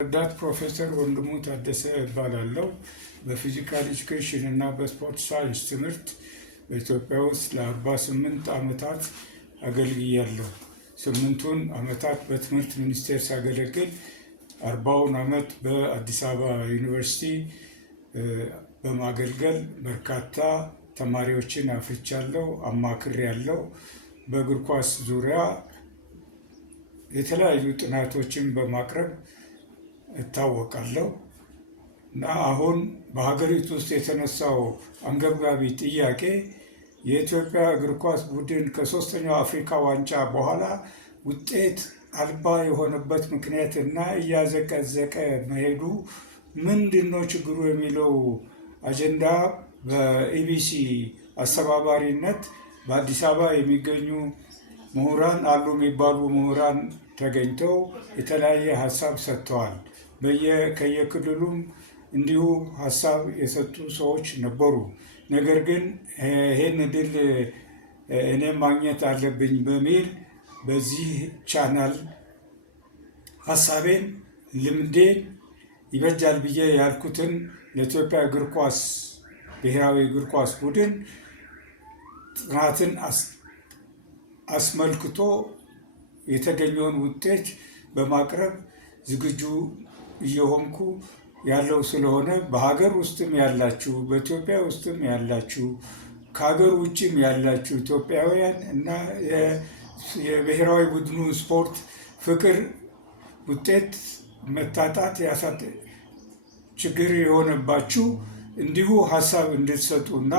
ረዳት ፕሮፌሰር ወንድሙ ታደሰ እባላለሁ። በፊዚካል ኤጁኬሽን እና በስፖርት ሳይንስ ትምህርት በኢትዮጵያ ውስጥ ለ48 ዓመታት አገልግያለሁ። 8ቱን ዓመታት በትምህርት ሚኒስቴር ሳገለግል 40ውን ዓመት በአዲስ አበባ ዩኒቨርሲቲ በማገልገል በርካታ ተማሪዎችን አፍርቻለሁ፣ አማክሬያለሁ። በእግር ኳስ ዙሪያ የተለያዩ ጥናቶችን በማቅረብ እታወቃለሁ እና አሁን በሀገሪቱ ውስጥ የተነሳው አንገብጋቢ ጥያቄ የኢትዮጵያ እግር ኳስ ቡድን ከ3ኛው አፍሪካ ዋንጫ በኋላ ውጤት አልባ የሆነበት ምክንያት እና እያዘቀዘቀ መሄዱ ምንድን ነው ችግሩ የሚለው አጀንዳ በኢቢሲ አስተባባሪነት በአዲስ አበባ የሚገኙ ምሁራን አሉ የሚባሉ ምሁራን ተገኝተው የተለያየ ሀሳብ ሰጥተዋል። ከየክልሉም እንዲሁ ሀሳብ የሰጡ ሰዎች ነበሩ። ነገር ግን ይህን እድል እኔም ማግኘት አለብኝ በሚል በዚህ ቻናል ሀሳቤን፣ ልምዴን ይበጃል ብዬ ያልኩትን ለኢትዮጵያ እግር ኳስ ብሔራዊ እግር ኳስ ቡድን ጥናትን አስመልክቶ የተገኘውን ውጤት በማቅረብ ዝግጁ እየሆንኩ ያለው ስለሆነ በሀገር ውስጥም ያላችሁ በኢትዮጵያ ውስጥም ያላችሁ ከሀገር ውጭም ያላችሁ ኢትዮጵያውያን እና የብሔራዊ ቡድኑ ስፖርት ፍቅር ውጤት መታጣት ችግር የሆነባችሁ እንዲሁ ሀሳብ እንድትሰጡ እና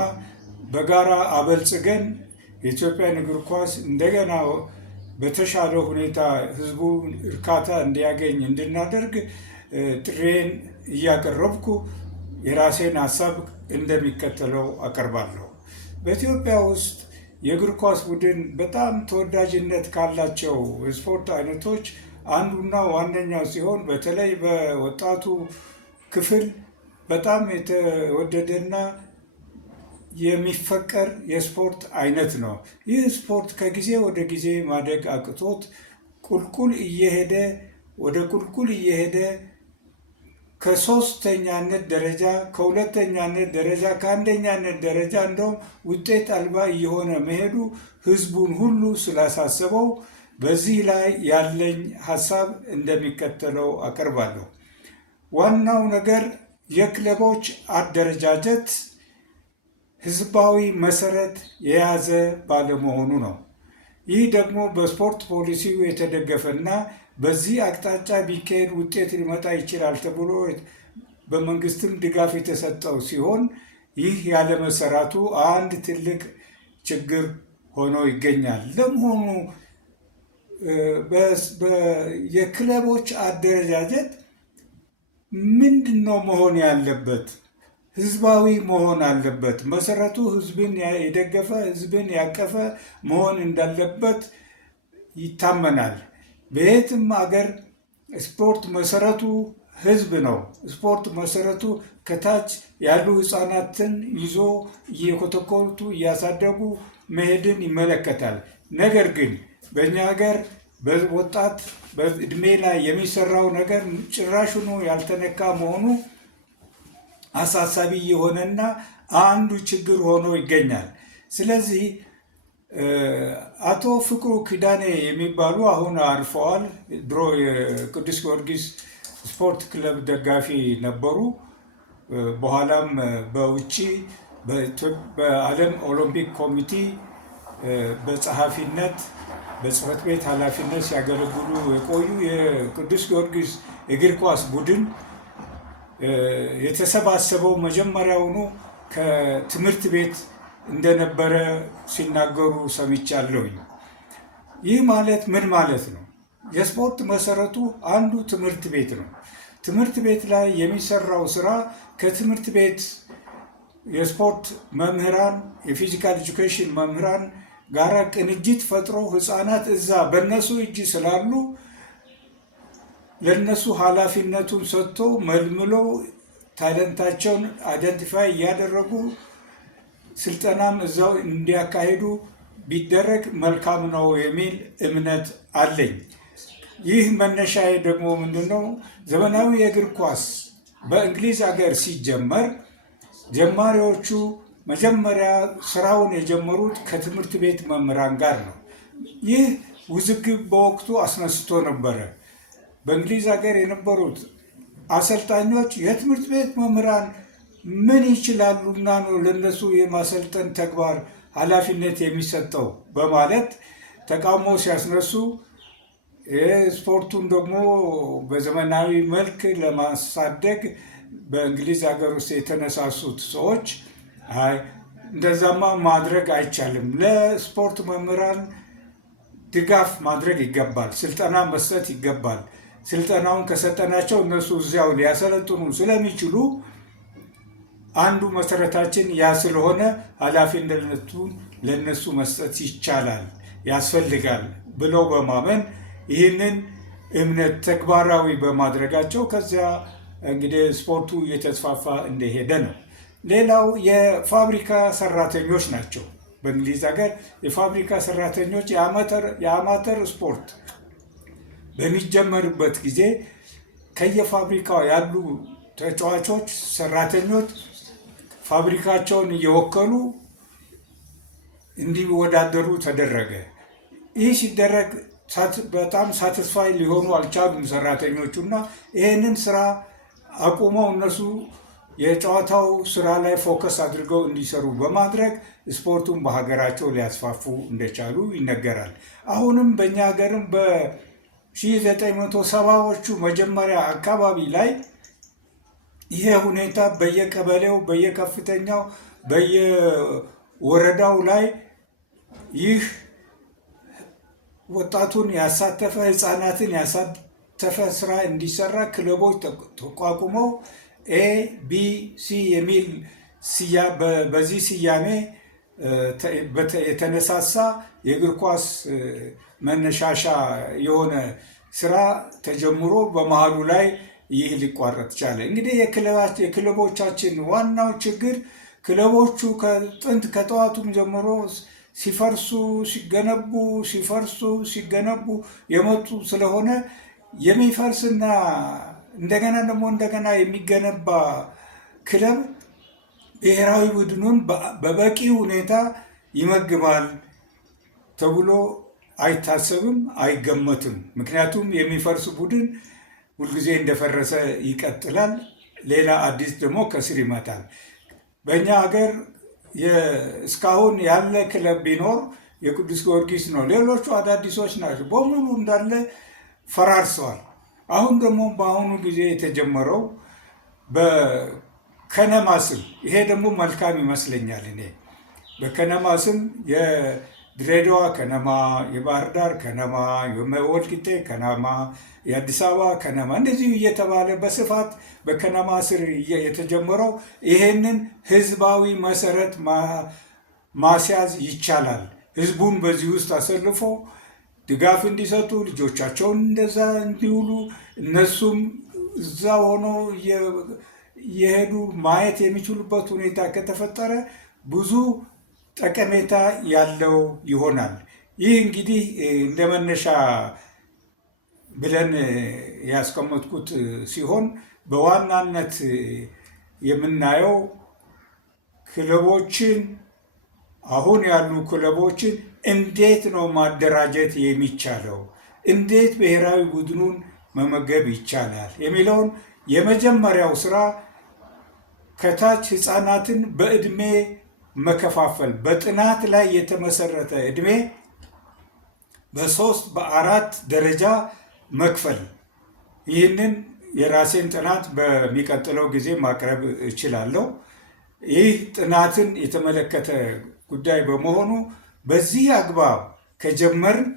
በጋራ አበልጽገን የኢትዮጵያን እግር ኳስ እንደገና በተሻለ ሁኔታ ህዝቡ እርካታ እንዲያገኝ እንድናደርግ ጥሬን እያቀረብኩ የራሴን ሀሳብ እንደሚከተለው አቀርባለሁ። በኢትዮጵያ ውስጥ የእግር ኳስ ቡድን በጣም ተወዳጅነት ካላቸው የስፖርት አይነቶች አንዱና ዋነኛው ሲሆን በተለይ በወጣቱ ክፍል በጣም የተወደደና የሚፈቀር የስፖርት አይነት ነው። ይህ ስፖርት ከጊዜ ወደ ጊዜ ማደግ አቅቶት ወደ ቁልቁል እየሄደ ከ3ኛነት ደረጃ፣ ከ2ኛነት ደረጃ፣ ከ1ኛነት ደረጃ እንደውም ውጤት አልባ እየሆነ መሄዱ ህዝቡን ሁሉ ስላሳሰበው በዚህ ላይ ያለኝ ሀሳብ እንደሚከተለው አቀርባለሁ። ዋናው ነገር የክለቦች አደረጃጀት ህዝባዊ መሰረት የያዘ ባለመሆኑ ነው። ይህ ደግሞ በስፖርት ፖሊሲው የተደገፈና በዚህ አቅጣጫ ቢካሄድ ውጤት ሊመጣ ይችላል ተብሎ በመንግስትም ድጋፍ የተሰጠው ሲሆን ይህ ያለመሰራቱ አንድ ትልቅ ችግር ሆኖ ይገኛል። ለመሆኑ የክለቦች አደረጃጀት ምንድን ነው መሆን ያለበት? ህዝባዊ መሆን አለበት። መሰረቱ ህዝብን የደገፈ ህዝብን ያቀፈ መሆን እንዳለበት ይታመናል። በየትም አገር ስፖርት መሰረቱ ህዝብ ነው። ስፖርት መሰረቱ ከታች ያሉ ህፃናትን ይዞ እየኮተኮቱ እያሳደጉ መሄድን ይመለከታል። ነገር ግን በእኛ ሀገር በወጣት በእድሜ ላይ የሚሰራው ነገር ጭራሹኑ ያልተነካ መሆኑ አሳሳቢ የሆነና አንዱ ችግር ሆኖ ይገኛል። ስለዚህ አቶ ፍቅሩ ኪዳኔ የሚባሉ አሁን አርፈዋል። ድሮ የቅዱስ ጊዮርጊስ ስፖርት ክለብ ደጋፊ ነበሩ። በኋላም በውጭ በዓለም ኦሎምፒክ ኮሚቴ በጸሐፊነት በጽህፈት ቤት ኃላፊነት ሲያገለግሉ የቆዩ የቅዱስ ጊዮርጊስ እግር ኳስ ቡድን የተሰባሰበው መጀመሪያውኑ ከትምህርት ቤት እንደነበረ ሲናገሩ ሰምቻለሁኝ። ይህ ማለት ምን ማለት ነው? የስፖርት መሰረቱ አንዱ ትምህርት ቤት ነው። ትምህርት ቤት ላይ የሚሰራው ስራ ከትምህርት ቤት የስፖርት መምህራን፣ የፊዚካል ኤጁኬሽን መምህራን ጋራ ቅንጅት ፈጥሮ ህፃናት እዛ በእነሱ እጅ ስላሉ ለነሱ ኃላፊነቱን ሰጥቶ መልምሎ ታለንታቸውን አይደንቲፋይ እያደረጉ ስልጠናም እዛው እንዲያካሂዱ ቢደረግ መልካም ነው የሚል እምነት አለኝ። ይህ መነሻዬ ደግሞ ምንድነው? ዘመናዊ የእግር ኳስ በእንግሊዝ ሀገር ሲጀመር ጀማሪዎቹ መጀመሪያ ስራውን የጀመሩት ከትምህርት ቤት መምህራን ጋር ነው። ይህ ውዝግብ በወቅቱ አስነስቶ ነበረ። በእንግሊዝ ሀገር የነበሩት አሰልጣኞች የትምህርት ቤት መምህራን ምን ይችላሉና ነው ለነሱ የማሰልጠን ተግባር ኃላፊነት የሚሰጠው በማለት ተቃውሞ ሲያስነሱ፣ ስፖርቱን ደግሞ በዘመናዊ መልክ ለማሳደግ በእንግሊዝ ሀገር ውስጥ የተነሳሱት ሰዎች እንደዛማ ማድረግ አይቻልም፣ ለስፖርት መምህራን ድጋፍ ማድረግ ይገባል፣ ስልጠና መስጠት ይገባል። ስልጠናውን ከሰጠናቸው እነሱ እዚያው ሊያሰለጥኑ ስለሚችሉ አንዱ መሰረታችን ያ ስለሆነ ኃላፊነቱን ለነሱ መስጠት ይቻላል፣ ያስፈልጋል ብለው በማመን ይህንን እምነት ተግባራዊ በማድረጋቸው ከዚያ እንግዲህ ስፖርቱ እየተስፋፋ እንደሄደ ነው። ሌላው የፋብሪካ ሰራተኞች ናቸው። በእንግሊዝ ሀገር የፋብሪካ ሰራተኞች የአማተር ስፖርት በሚጀመርበት ጊዜ ከየፋብሪካው ያሉ ተጫዋቾች፣ ሰራተኞች ፋብሪካቸውን እየወከሉ እንዲወዳደሩ ተደረገ። ይህ ሲደረግ በጣም ሳትስፋይ ሊሆኑ አልቻሉም ሰራተኞቹ እና ይህንን ስራ አቁመው እነሱ የጨዋታው ስራ ላይ ፎከስ አድርገው እንዲሰሩ በማድረግ ስፖርቱን በሀገራቸው ሊያስፋፉ እንደቻሉ ይነገራል። አሁንም በእኛ ሀገርም በ1970ዎቹ መጀመሪያ አካባቢ ላይ ይሄ ሁኔታ በየቀበሌው፣ በየከፍተኛው፣ በየወረዳው ላይ ይህ ወጣቱን ያሳተፈ ህፃናትን ያሳተፈ ስራ እንዲሰራ ክለቦች ተቋቁመው ABC የሚል በዚህ ስያሜ የተነሳሳ የእግር ኳስ መነሻሻ የሆነ ስራ ተጀምሮ በመሃሉ ላይ ይህ ሊቋረጥ ቻለ። እንግዲህ የክለቦቻችን ዋናው ችግር ክለቦቹ ከጥንት ከጠዋቱም ጀምሮ ሲፈርሱ ሲገነቡ የመጡ ስለሆነ የሚፈርስና እንደገና የሚገነባ ክለብ ብሔራዊ ቡድኑን በበቂ ሁኔታ ይመግባል ተብሎ አይታሰብም፣ አይገመትም። ምክንያቱም የሚፈርስ ቡድን ሁልጊዜ እንደፈረሰ ይቀጥላል፣ ሌላ አዲስ ደግሞ ከስር ይመጣል። በእኛ ሀገር እስካሁን ያለ ክለብ ቢኖር የቅዱስ ጊዮርጊስ ነው። ሌሎቹ አዳዲሶች ናቸው፣ በሙሉ እንዳለ ፈራርሰዋል። አሁን ደግሞ በአሁኑ ጊዜ የተጀመረው በከነማ ስም፣ ይሄ ደግሞ መልካም ይመስለኛል። እኔ በከነማ ስም የድሬዳዋ ከነማ፣ የባህር ዳር ከነማ፣ የወልቂጤ ከነማ፣ የአዲስ አበባ ከነማ እንደዚሁ እየተባለ በስፋት በከነማ ስር የተጀመረው ይሄንን ህዝባዊ መሰረት ማስያዝ ይቻላል። ህዝቡን በዚህ ውስጥ አሰልፎ ድጋፍ እንዲሰጡ፣ ልጆቻቸውን እንደዛ እንዲውሉ፣ እነሱም እዛ ሆኖ የሄዱ ማየት የሚችሉበት ሁኔታ ከተፈጠረ ብዙ ጠቀሜታ ያለው ይሆናል። ይህ እንግዲህ እንደ መነሻ ብለን ያስቀመጥኩት ሲሆን በዋናነት የምናየው ክለቦችን አሁን ያሉ ክለቦችን እንዴት ነው ማደራጀት የሚቻለው፣ እንዴት ብሔራዊ ቡድኑን መመገብ ይቻላል የሚለውን የመጀመሪያው ስራ ከታች ህፃናትን በእድሜ መከፋፈል፣ በጥናት ላይ የተመሰረተ እድሜ በ3 በ4 ደረጃ መክፈል። ይህንን የራሴን ጥናት በሚቀጥለው ጊዜ ማቅረብ እችላለሁ። ይህ ጥናትን የተመለከተ ጉዳይ በመሆኑ በዚህ አግባብ ከጀመርን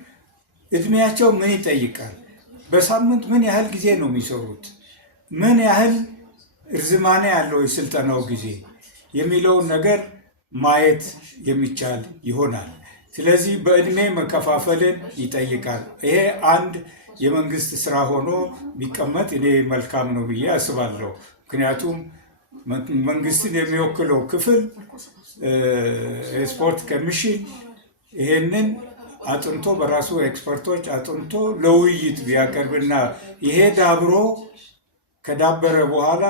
እድሜያቸው ምን ይጠይቃል፣ በሳምንት ምን ያህል ጊዜ ነው የሚሰሩት፣ ምን ያህል እርዝማኔ ያለው የስልጠናው ጊዜ የሚለውን ነገር ማየት የሚቻል ይሆናል። ስለዚህ በእድሜ መከፋፈልን ይጠይቃል። ይሄ አንድ የመንግስት ስራ ሆኖ ቢቀመጥ እኔ መልካም ነው ብዬ አስባለሁ። ምክንያቱም መንግስትን የሚወክለው ክፍል የስፖርት ኮሚሽን ይሄንን አጥንቶ በራሱ ኤክስፐርቶች አጥንቶ ለውይይት ቢያቀርብና ይሄ ዳብሮ ከዳበረ በኋላ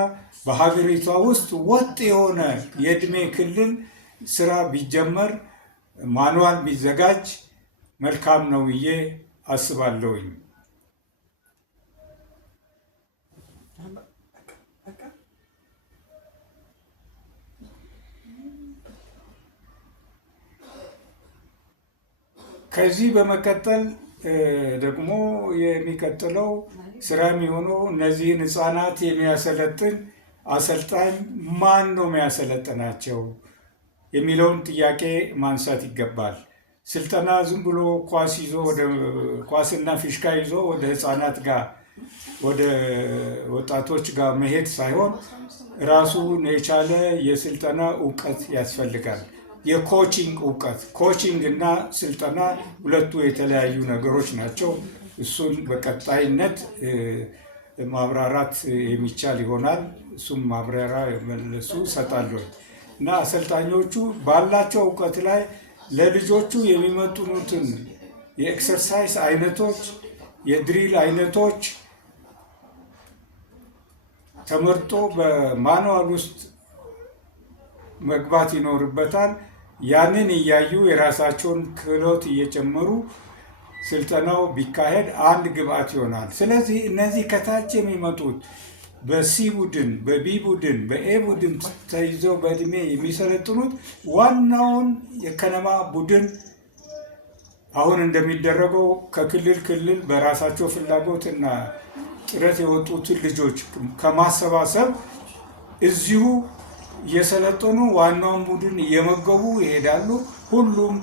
በሀገሪቷ ውስጥ ወጥ የሆነ የእድሜ ክልል ስራ ቢጀመር ማንዋል ቢዘጋጅ መልካም ነው ብዬ አስባለሁኝ። ከዚህ በመቀጠል ደግሞ የሚቀጥለው ስራ የሚሆነው እነዚህን ህፃናት የሚያሰለጥን አሰልጣኝ ማን ነው የሚያሰለጥናቸው የሚለውን ጥያቄ ማንሳት ይገባል። ስልጠና ዝም ብሎ ኳስ ይዞ ኳስና ፊሽካ ይዞ ወደ ህፃናት ጋር ወደ ወጣቶች ጋር መሄድ ሳይሆን ራሱን የቻለ የስልጠና እውቀት ያስፈልጋል። የኮቺንግ እውቀት፣ ኮቺንግ እና ስልጠና ሁለቱ የተለያዩ ነገሮች ናቸው። እሱን በቀጣይነት ማብራራት የሚቻል ይሆናል። እሱም ማብራሪያ መለሱ እሰጣለሁ እና አሰልጣኞቹ ባላቸው እውቀት ላይ ለልጆቹ የሚመጥኑትን የኤክሰርሳይዝ አይነቶች፣ የድሪል አይነቶች ተመርጦ በማኑዋል ውስጥ መግባት ይኖርበታል። ያንን እያዩ የራሳቸውን ክህሎት እየጨመሩ ስልጠናው ቢካሄድ አንድ ግብአት ይሆናል። ስለዚህ እነዚህ ከታች የሚመጡት በሲ ቡድን፣ በቢ ቡድን፣ በኤ ቡድን ተይዘው በእድሜ የሚሰለጥኑት ዋናውን የከነማ ቡድን አሁን እንደሚደረገው ከክልል ክልል በራሳቸው ፍላጎትና ጥረት የወጡትን ልጆች ከማሰባሰብ እዚሁ እየሰለጠኑ ዋናውን ቡድን እየመገቡ ይሄዳሉ። ሁሉም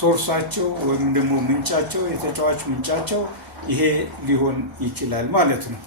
ሶርሳቸው ወይም ደግሞ ምንጫቸው የተጫዋች ምንጫቸው ይሄ ሊሆን ይችላል ማለት ነው።